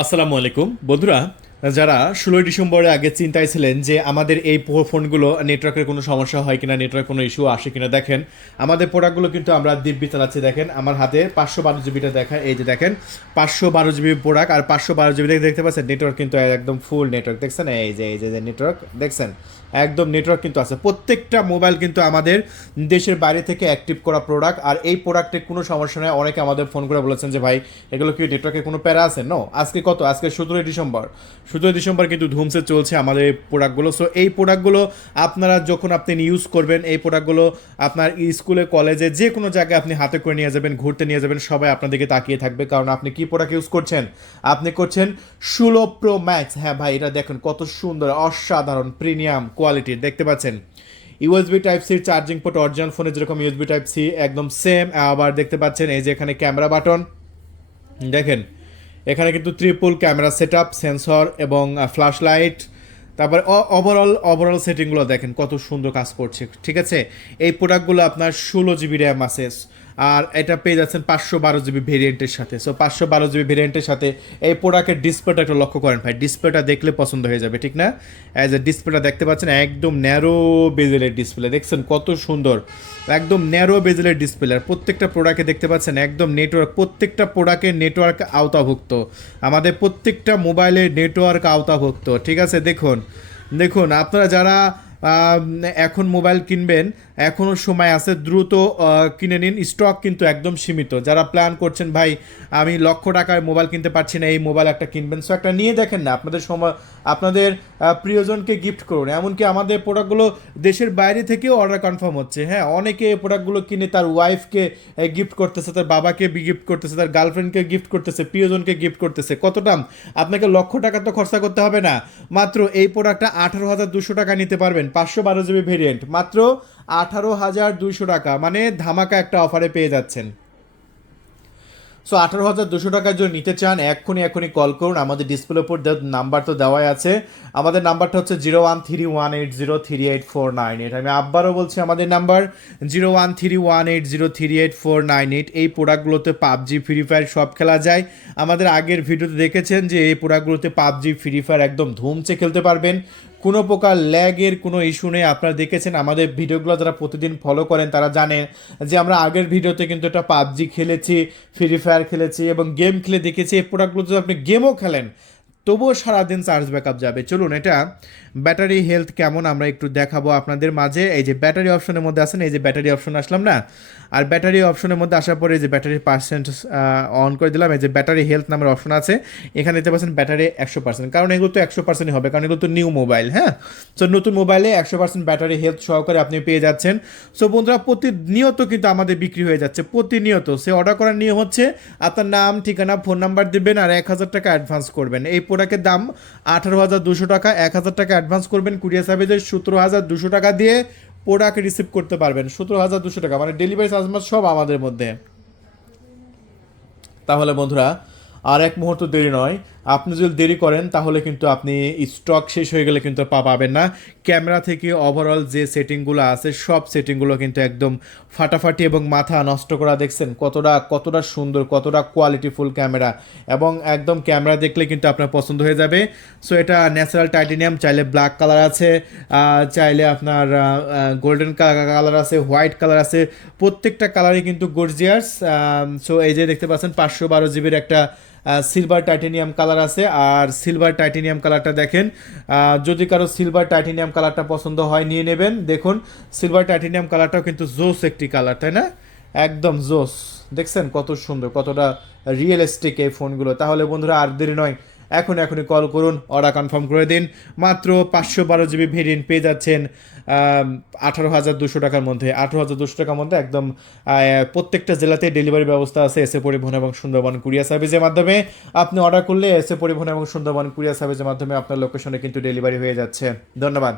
আসসালামু আলাইকুম বন্ধুরা, যারা 16 ডিসেম্বরের আগে চিন্তায় ছিলেন যে আমাদের এই ফোনগুলো নেটওয়ার্কের কোনো সমস্যা হয় কিনা, নেটওয়ার্ক কোনো ইস্যু আসে কিনা, দেখেন আমাদের প্রোডাক্টগুলো কিন্তু আমরা দিব্যি চালাচ্ছি। দেখেন আমার হাতে 512 জিবিটা দেখায়, এই যে দেখেন 512 জিবি প্রোডাক্ট। আর 512 জিবি দেখতে পাচ্ছেন নেটওয়ার্ক কিন্তু একদম ফুল নেটওয়ার্ক, দেখছেন এই যে নেটওয়ার্ক দেখছেন, একদম নেটওয়ার্ক কিন্তু আছে। প্রত্যেকটা মোবাইল কিন্তু আমাদের দেশের বাইরে থেকে অ্যাক্টিভ করা প্রোডাক্ট। আর এই প্রোডাক্টে কোনো সমস্যা নেই। অনেকে আমাদের ফোন করে বলেছেন যে ভাই এগুলো কি নেটওয়ার্কের কোনো প্যারা আছে? নো, আজকে কত, আজকে 17 ডিসেম্বর কিন্তু ধুমসে চলছে আমাদের এই প্রোডাক্টগুলো। সো এই প্রোডাক্টগুলো আপনারা যখন আপনি ইউজ করবেন, এই প্রোডাক্টগুলো আপনার স্কুলে কলেজে যে কোনো জায়গায় আপনি হাতে করে নিয়ে যাবেন, ঘুরতে নিয়ে যাবেন, সবাই আপনাদেরকে তাকিয়ে থাকবে। কারণ আপনি কি প্রোডাক্ট ইউজ করছেন? আপনি করছেন 16 Pro Max। হ্যাঁ ভাই, এটা দেখুন কত সুন্দর, অসাধারণ প্রিমিয়াম কোয়ালিটির, দেখতে পাচ্ছেন ইউএসবি টাইপ সির চার্জিং পোর্ট, অরিজিনাল ফোনে যেরকম ইউএসবি টাইপ সি একদম সেম। আবার দেখতে পাচ্ছেন এই যে এখানে ক্যামেরা বাটন, দেখেন এখানে কিন্তু triple camera set up, sensor এবং ফ্ল্যাশ লাইট। তারপরে ওভারঅল সেটিংগুলো দেখেন কত সুন্দর কাজ করছে। ঠিক আছে, এই প্রোডাক্টগুলো আপনার 16 জিবি র্যাম আছে। আর এটা পেয়ে যাচ্ছেন 512 জিবি ভেরিয়েন্টের সাথে। সো 512 জিবি ভেরিয়েন্টের সাথে এই প্রোডাক্টের ডিসপ্লেটা একটু লক্ষ্য করেন ভাই, ডিসপ্লেটা দেখলে পছন্দ হয়ে যাবে, ঠিক না? অ্যাজ এ ডিসপ্লেটা দেখতে পাচ্ছেন একদম ন্যারো বেজেলের ডিসপ্লে, দেখছেন কত সুন্দর, একদম ন্যারো বেজেলের ডিসপ্লে। আর প্রত্যেকটা প্রোডাক্টে দেখতে পাচ্ছেন একদম নেটওয়ার্ক, প্রত্যেকটা প্রোডাক্টের নেটওয়ার্ক আওতাভুক্ত, আমাদের প্রত্যেকটা মোবাইলের নেটওয়ার্ক আওতাভুক্ত। ঠিক আছে, দেখুন দেখুন আপনারা যারা এখন মোবাইল কিনবেন, এখনও সময় আছে, দ্রুত কিনে নিন, স্টক কিন্তু একদম সীমিত। যারা প্ল্যান করছেন ভাই আমি লক্ষ টাকার মোবাইল কিনতে পারছি না, এই মোবাইল একটা কিনবেন, সো একটা নিয়ে দেখেন না, আপনাদের সময় আপনাদের প্রিয়জনকে গিফট করুন। এমনকি আমাদের প্রোডাক্টগুলো দেশের বাইরে থেকেও অর্ডার কনফার্ম হচ্ছে। হ্যাঁ, অনেকে এই প্রোডাক্টগুলো কিনে তার ওয়াইফকে গিফট করতেছে, তার বাবাকে গিফট করতেছে, তার গার্লফ্রেন্ডকে গিফট করতেছে, প্রিয়জনকে গিফট করতেছে। কতটা আপনাকে লক্ষ টাকা তো খরচা করতে হবে না, মাত্র এই প্রোডাক্টটা 18,200 টাকা নিতে পারবেন। 512 জিবি ভেরিয়েন্ট মাত্র 18,200 টাকা, মানে ধামাকা একটা অফারে পেয়ে যাচ্ছেন। সো 18,200 টাকার জন্য নিতে চান, এক্ষুনি কল করুন। আমাদের ডিসপ্লের উপর নাম্বার তো দেওয়াই আছে। আমাদের নাম্বারটা হচ্ছে 0131803849। আমি আবারও বলছি, আমাদের নাম্বার 0131803849। এই প্রোডাক্টগুলোতে পাবজি, ফ্রি ফায়ার সব খেলা যায়। আমাদের আগের ভিডিওতে দেখেছেন যে এই প্রোডাক্টগুলোতে পাবজি, ফ্রি ফায়ার একদম ধুমচে খেলতে পারবেন, কোনো প্রকার ল্যাগের কোনো ইস্যু নেই। আপনারা দেখেছেন আমাদের ভিডিওগুলো যারা প্রতিদিন ফলো করেন তারা জানেন যে আমরা আগের ভিডিওতে কিন্তু এটা পাবজি খেলেছি, ফ্রি ফায়ার খেলেছি এবং গেম খেলে দেখেছি। এই প্রোডাক্টগুলো যদি আপনি গেমও খেলেন তবুও সারাদিন চার্জ ব্যাকআপ যাবে। চলুন এটা ব্যাটারি হেলথ কেমন আমরা একটু দেখাবো আপনাদের মাঝে। এই যে ব্যাটারি অপশনের মধ্যে আসেন, এই যে ব্যাটারি অপশন আসলাম না, আর ব্যাটারি অপশনের মধ্যে আসার পরে এই যে ব্যাটারি পার্সেন্ট অন করে দিলাম। এই যে ব্যাটারি হেলথ নামের অপশন আছে, এখানে দেখতে পাচ্ছেন ব্যাটারি 100%, কারণ এগুলো তো 100%ই হবে, কারণ এগুলো তো নিউ মোবাইল। হ্যাঁ, সো নতুন মোবাইলে 100% ব্যাটারি হেলথ সহকারে আপনি পেয়ে যাচ্ছেন। সো বন্ধুরা, প্রতিনিয়ত কিন্তু আমাদের বিক্রি হয়ে যাচ্ছে, প্রতিনিয়ত। সে অর্ডার করার নিয়ম হচ্ছে আপনার নাম, ঠিকানা, ফোন নাম্বার দেবেন আর 1,000 টাকা অ্যাডভান্স করবেন। এই প্রোডাক্টের দাম 18,200 টাকা, 1,000 টাকা অ্যাডভান্স করবেন, কুরিয়ার সার্ভিসে 17,200 টাকা দিয়ে প্রোডাক্ট রিসিভ করতে পারবেন। 17,200 টাকা, মানে ডেলিভারি চার্জ সব আমাদের মধ্যে। তাহলে বন্ধুরা আর এক মুহূর্ত দেরি নয়, আপনি যদি দেরি করেন তাহলে কিন্তু আপনি স্টক শেষ হয়ে গেলে কিন্তু পাবেন না। ক্যামেরা থেকে ওভারঅল যে সেটিংগুলো আছে সব সেটিংগুলো কিন্তু একদম ফাটাফাটি এবং মাথা নষ্ট করা, দেখছেন কতটা সুন্দর, কতটা কোয়ালিটিফুল ক্যামেরা, এবং একদম ক্যামেরা দেখলে কিন্তু আপনার পছন্দ হয়ে যাবে। সো এটা ন্যাচারাল টাইটেনিয়াম, চাইলে ব্ল্যাক কালার আছে, চাইলে আপনার গোল্ডেন কালার আছে, হোয়াইট কালার আছে, প্রত্যেকটা কালারই কিন্তু গর্জিয়াস। সো এই যে দেখতে পাচ্ছেন 512 জিবির একটা সিলভার টাইটেনিয়াম কালার আছে। আর সিলভার টাইটেনিয়াম কালারটা দেখেন, যদি কারো সিলভার টাইটেনিয়াম কালারটা পছন্দ হয় নিয়ে নেবেন। দেখুন সিলভার টাইটেনিয়াম কালারটাও কিন্তু জোস একটি কালার, তাই না? একদম জোস, দেখছেন কত সুন্দর, কতটা রিয়েলিস্টিক এই ফোনগুলো। তাহলে বন্ধুরা আর দেরি নয়, এখনই কল করুন, অর্ডার কনফার্ম করে দিন। মাত্র 512 জিবি ভেরিয়েন্ট পেয়ে যাচ্ছেন 18,200 টাকার মধ্যে। 18,200 টাকার মধ্যে একদম প্রত্যেকটা জেলাতে ডেলিভারি ব্যবস্থা আছে, এসএ পরিবহন এবং সুন্দরবন কুরিয়ার সার্ভিসের মাধ্যমে। আপনি অর্ডার করলে এসএ পরিবহন এবং সুন্দরবন কুরিয়ার সার্ভিসের মাধ্যমে আপনার লোকেশনে কিন্তু ডেলিভারি হয়ে যাচ্ছে। ধন্যবাদ।